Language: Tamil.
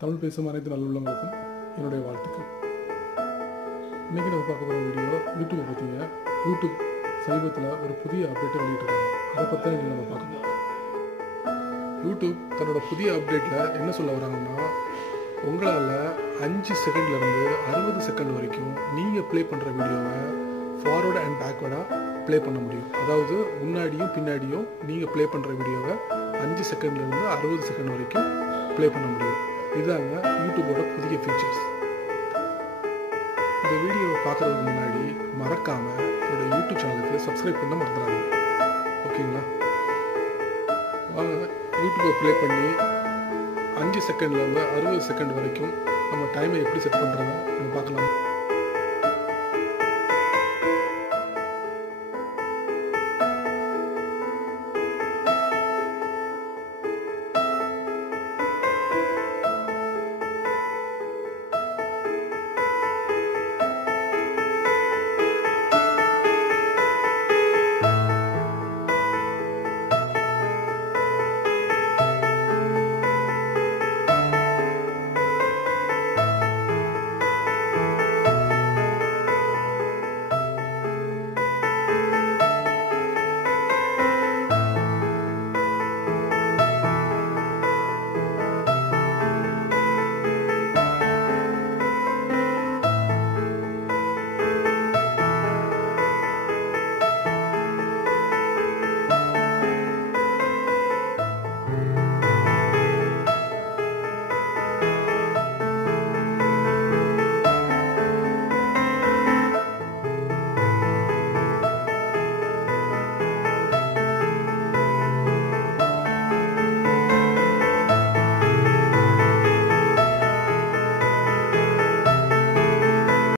தமிழ் பேசும் அனைத்து நல்லுள்ளங்களுக்கும் என்னுடைய வாழ்த்துக்கள். இன்றைக்கி நம்ம பார்க்க போகிற வீடியோ யூடியூப்பை பற்றிங்க. யூடியூப் சமீபத்தில் ஒரு புதிய அப்டேட்டை வெளியிட்டிருக்காங்க. அதை பற்றி இன்றைக்கி நம்ம பார்க்கணும். யூடியூப் தன்னோட புதிய அப்டேட்டில் என்ன சொல்ல வராங்கன்னா, உங்களால் 5 செகண்ட்லேருந்து 60 செகண்ட் வரைக்கும் நீங்கள் ப்ளே பண்ணுற வீடியோவை ஃபார்வர்டு அண்ட் பேக்வேர்டாக ப்ளே பண்ண முடியும். அதாவது முன்னாடியும் பின்னாடியும் நீங்கள் ப்ளே பண்ணுற வீடியோவை 5 செகண்ட்லேருந்து 60 செகண்ட் வரைக்கும் ப்ளே பண்ண முடியும். இதுதாங்க யூடியூபோட புதிய ஃபீச்சர்ஸ். இந்த வீடியோவை பார்க்குறதுக்கு முன்னாடி மறக்காமல் என்னோடய யூடியூப் சேனலுக்கு சப்ஸ்கிரைப் பண்ண மறந்துடாதீங்க. ஓகேங்களா? வாங்க யூடியூப்பை ப்ளே பண்ணி 5 செகண்ட்லேருந்து 60 செகண்ட் வரைக்கும் நம்ம டைமை எப்படி செட் பண்ணுறத நம்ம பார்க்கலாம்.